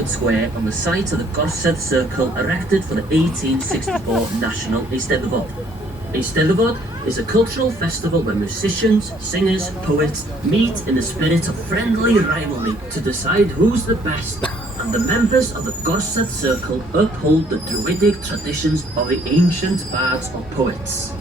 Square on the site of the Gorsedd Circle erected for the 1864 National Eisteddfod. Eisteddfod is a cultural festival where musicians, singers, poets meet in the spirit of friendly rivalry to decide who's the best, and the members of the Gorsedd Circle uphold the druidic traditions of the ancient bards or poets.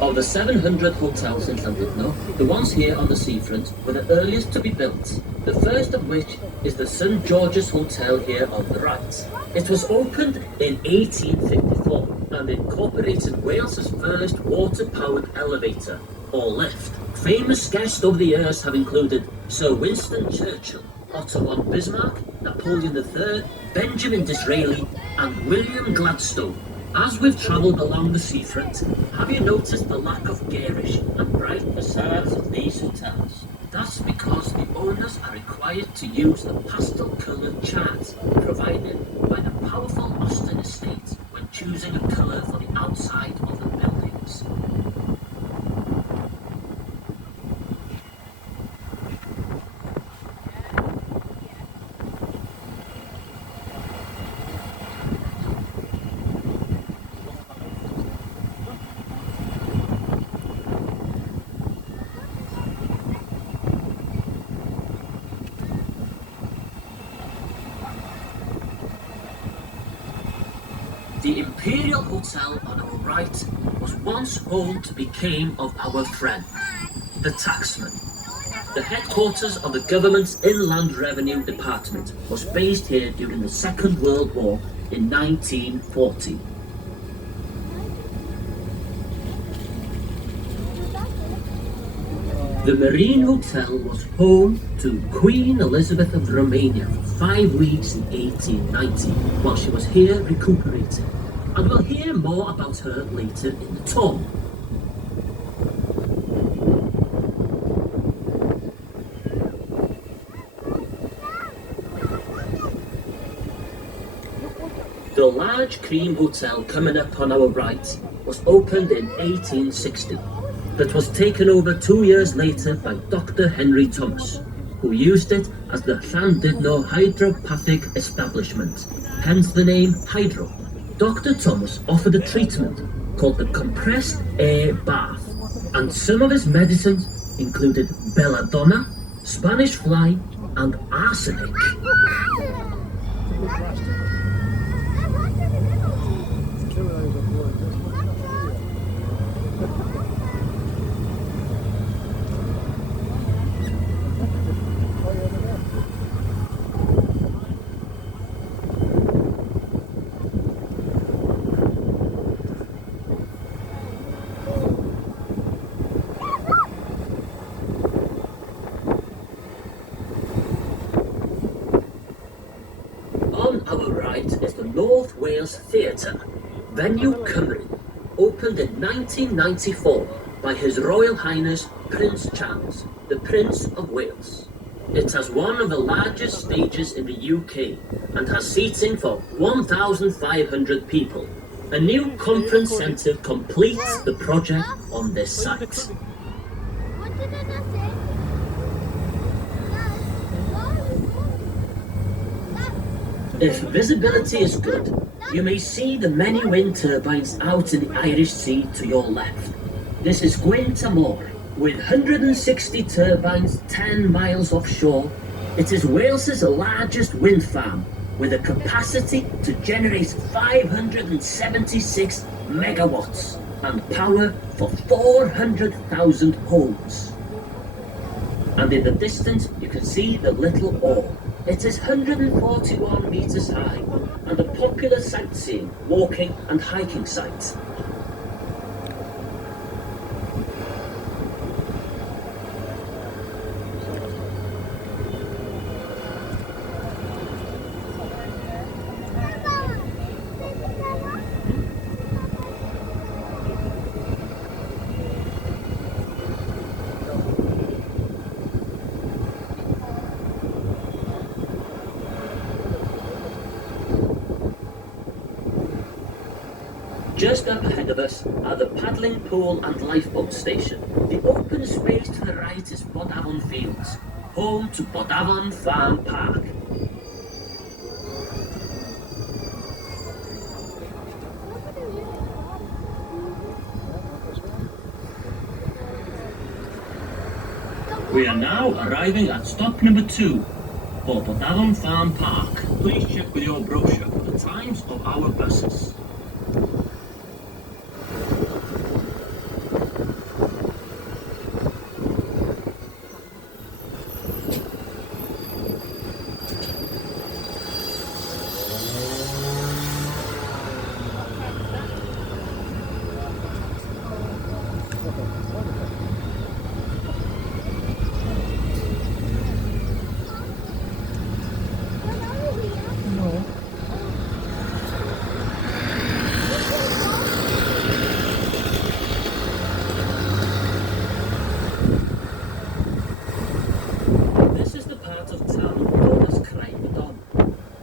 Of the 700 hotels in Llandudno, the ones here on the seafront were the earliest to be built, the first of which is the St George's Hotel here on the right. It was opened in 1854 and incorporated Wales's first water-powered elevator, or lift. Famous guests over the years have included Sir Winston Churchill, Otto von Bismarck, Napoleon III, Benjamin Disraeli, and William Gladstone. As we've travelled along the seafront, have you noticed the lack of garish and bright facades of these hotels? That's because the owners are required to use the pastel-coloured chart provided by the powerful Austin estate when choosing a colour for the outside of the buildings. The Imperial Hotel on our right was once home to the became of our friend, the taxman. The headquarters of the government's Inland Revenue Department was based here during the Second World War in 1940. The Marine Hotel was home to Queen Elizabeth of Romania for 5 weeks in 1890 while she was here recuperating, and we'll hear more about her later in the tour. The large cream hotel coming up on our right was opened in 1860. That was taken over 2 years later by Dr. Henry Thomas, who used it as the Llandudno hydropathic establishment, hence the name Hydro. Dr. Thomas offered a treatment called the compressed air bath, and some of his medicines included belladonna, Spanish fly, and arsenic. On our right is the North Wales Theatre, Venue Cymru, opened in 1994 by His Royal Highness Prince Charles, the Prince of Wales. It has one of the largest stages in the UK and has seating for 1,500 people. A new conference centre completes the project on this site. If visibility is good, You may see the many wind turbines out in the Irish Sea to your left. This is Gwyntamore, with 160 turbines 10 miles offshore. It is Wales's largest wind farm, with a capacity to generate 576 megawatts and power for 400,000 homes. And in the distance you can see the Little Orr. It is 141 metres high and a popular sightseeing, walking and hiking site. Just up ahead of us are the paddling pool and lifeboat station. The open space to the right is Bodafon Fields, home to Bodafon Farm Park. We are now arriving at stop number 2 for Bodafon Farm Park. Please check with your brochure for the times of our buses.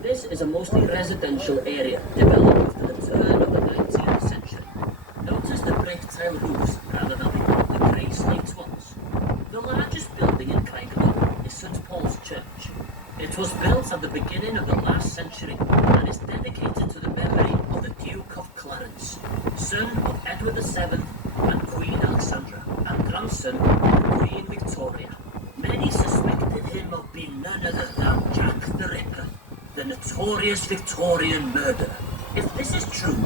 This is a mostly residential area developed after the turn of the 19th century. Notice the brick tile roofs rather than the grey slate ones. The largest building in Llandudno is St Paul's Church. It was built at the beginning of the last century and is dedicated to the memory of the Duke of Clarence, son of Edward VII and Queen Alexandra, and grandson of Queen Victoria. Many suspected him of being none other than Jack the Ripper, the notorious Victorian murderer. If this is true,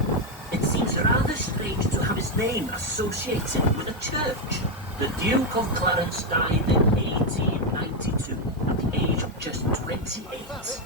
it seems rather strange to have his name associated with a church. The Duke of Clarence died in 1892 at the age of just 28.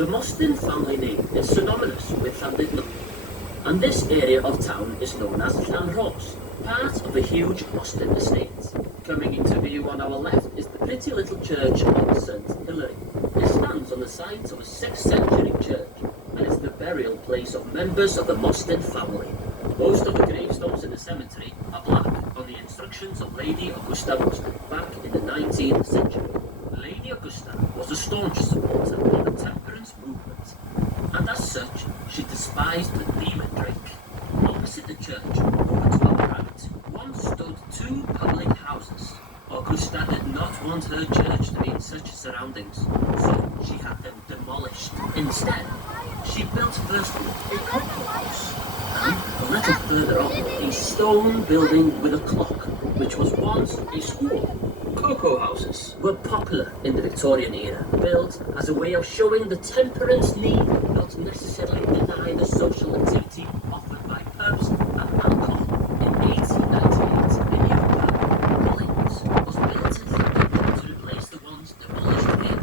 The Mostyn family name is synonymous with Llandudno, and this area of town is known as Llanrhos, part of the huge Mostyn estate. Coming into view on our left is the pretty little church of St Hilary. It stands on the site of a 6th century church, and is the burial place of members of the Mostyn family. Most of the gravestones in the cemetery are black on the instructions of Lady Augusta Mostyn back in the 19th century. Lady Augusta was a staunch supporter of the temperance movement, and as such, she despised the demon drink. Opposite the church, over to our right, once stood two public houses. Augusta did not want her church to be in such surroundings, so she had them demolished. Instead, she built firstly a cocoa house, and a little further on, a stone building with a clock, which was once a school. Cocoa houses were popular in the Victorian era, built as a way of showing the temperance need, not necessarily deny the social activity offered by pubs and alcohol. In 1898, a new pub, Collins, was built in London to replace the ones demolished here.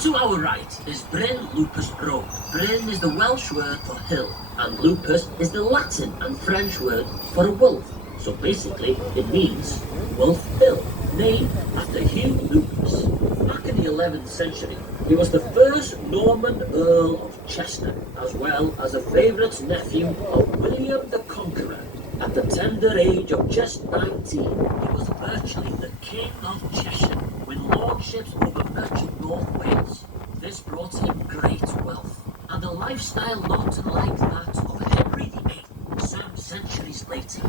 To our right is Bryn Lupus Road. Bryn is the Welsh word for hill, and lupus is the Latin and French word for a wolf. So basically, it means Wolf Hill, named after Hugh Lupus. Back in the 11th century, he was the first Norman Earl of Chester, as well as a favourite nephew of William the Conqueror. At the tender age of just 19, he was virtually the king of Cheshire, with lordships over much of North Wales. This brought him great wealth, and a lifestyle not unlike that of Henry VIII some centuries later.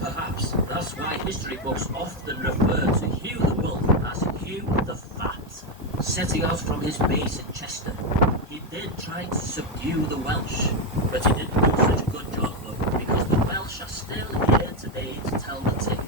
Perhaps that's why history books often refer to Hugh the Wolf as Hugh the Fat. Setting out from his base in Chester, he did try to subdue the Welsh, but he didn't do such a good job though, because the Welsh are still here today to tell the tale.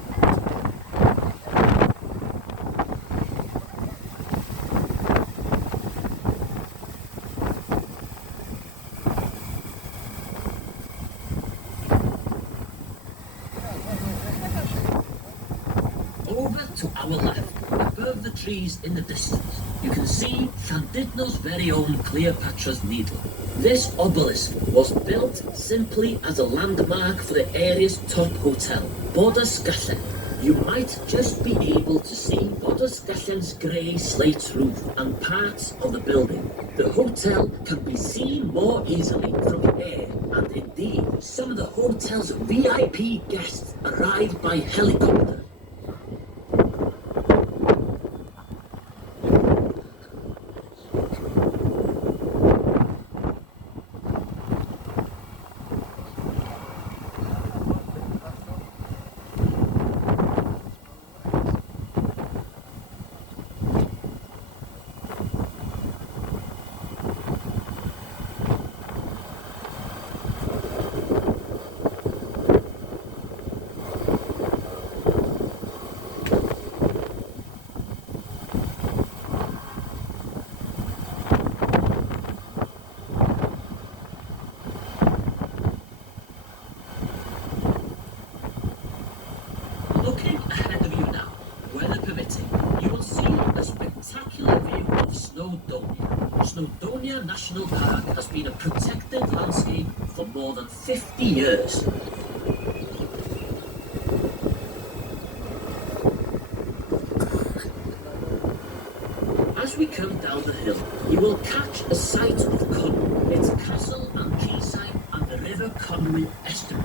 Over to our left, above the trees in the distance, you can see Llandudno's very own Cleopatra's Needle. This obelisk was built simply as a landmark for the area's top hotel, Bodysgyllen. You might just be able to see Bodysgyllen's grey slate roof and parts of the building. The hotel can be seen more easily from the air, and indeed, some of the hotel's VIP guests arrive by helicopter. Looking ahead of you now, weather permitting, you will see a spectacular view of Llandudno. Llandudno National Park has been a protected landscape for more than 50 years. As we come down the hill, you will catch a sight of Conwy, its castle and quayside, and the River Conwy estuary.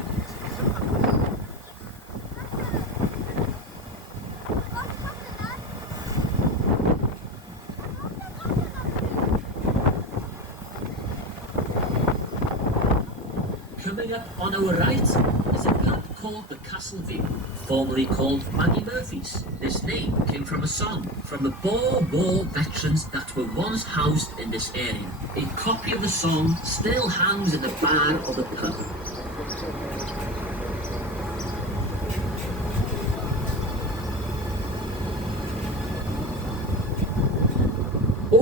Coming up on our right is a pub called the Castle View, formerly called Maggie Murphy's. This name came from a song from the Boer War veterans that were once housed in this area. A copy of the song still hangs in the bar of the pub.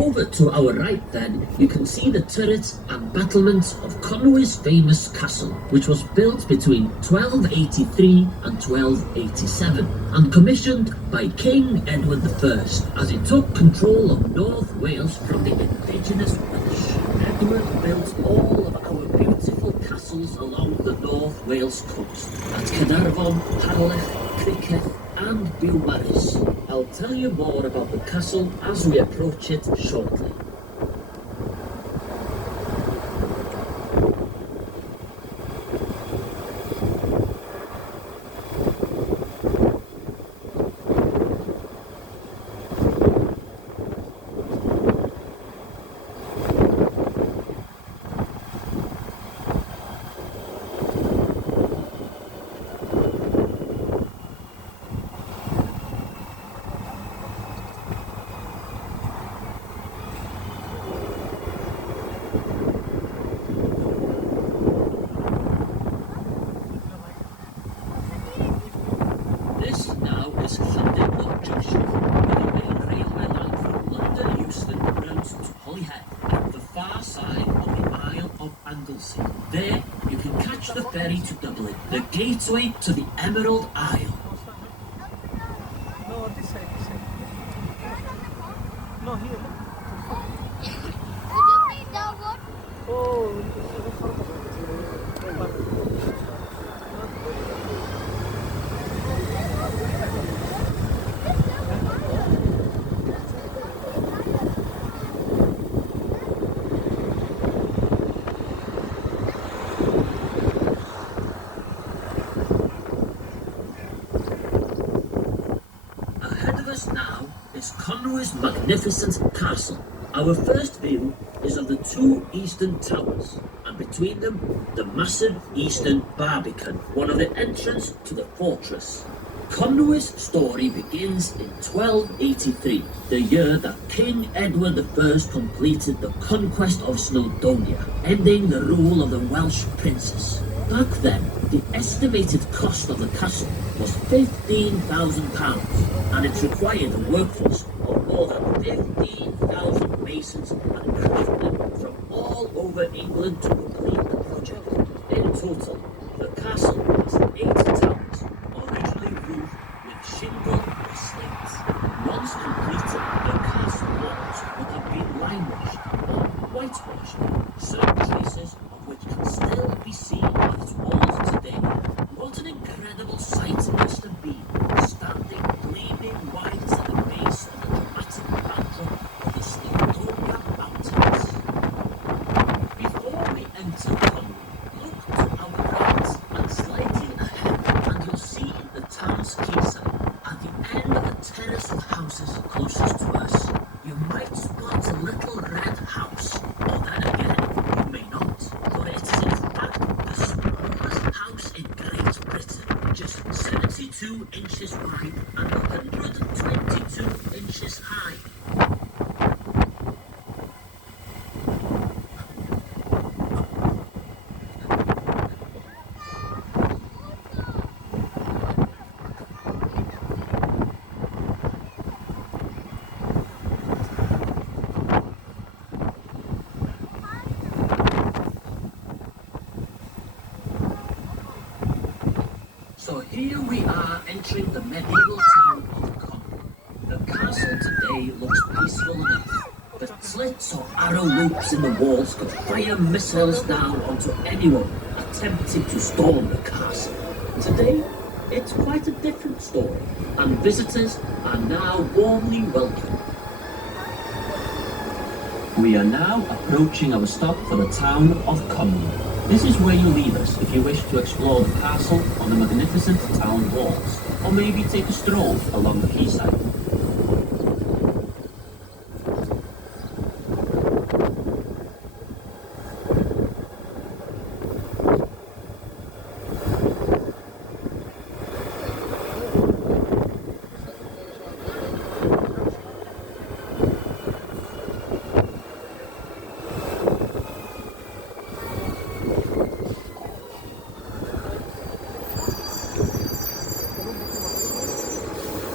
Over to our right then, you can see the turrets and battlements of Conwy's famous castle, which was built between 1283 and 1287, and commissioned by King Edward I as he took control of North Wales from the indigenous Welsh. Edward built all of our beautiful castles along the North Wales coast, at Caernarfon, Harlech, Criceth, and Beaumaris. I'll tell you more about the castle as we approach it shortly. This now is Llandudno Junction, where the main railway line from London Euston runs to Holyhead at the far side of the Isle of Anglesey. There, you can catch the ferry to Dublin, the gateway to the Emerald Isle. No, this side, this side. No, here. Would you please download? Oh, Ahead of us now is Conwy's magnificent castle. Our first view is of the two eastern towers, and between them, the massive eastern barbican, one of the entrances to the fortress. Conwy's story begins in 1283, the year that King Edward I completed the conquest of Snowdonia, ending the rule of the Welsh princes. Back then, the estimated cost of the castle was £15,000, and it required a workforce of more than 15,000 masons and craftsmen from all over England to complete the project. In total, the castle has 8 towers, originally roofed with shingle or slate. Once completed, the castle walls would have been limewashed or whitewashed, certain traces of which can still be seen on its walls today. What an incredible sight it must have been, standing gleaming white at the base of the dramatic backdrop of the Snowdonia Mountains. Before we enter Conwy, look to our right and slightly ahead, and you'll see the town's quayside. At the end of the terrace of houses closest to us, you might spot a little red house, or then again, you may not, for it is in fact the smallest house in Great Britain, just 72 inches wide and 122 inches high. So here we are entering the medieval town of Conwy. The castle today looks peaceful enough, but slits or arrow loops in the walls could fire missiles down onto anyone attempting to storm the castle. Today, it's quite a different story, and visitors are now warmly welcome. We are now approaching our stop for the town of Conwy. This is where you leave us if you wish to explore the castle on the magnificent town walls, or maybe take a stroll along the quayside.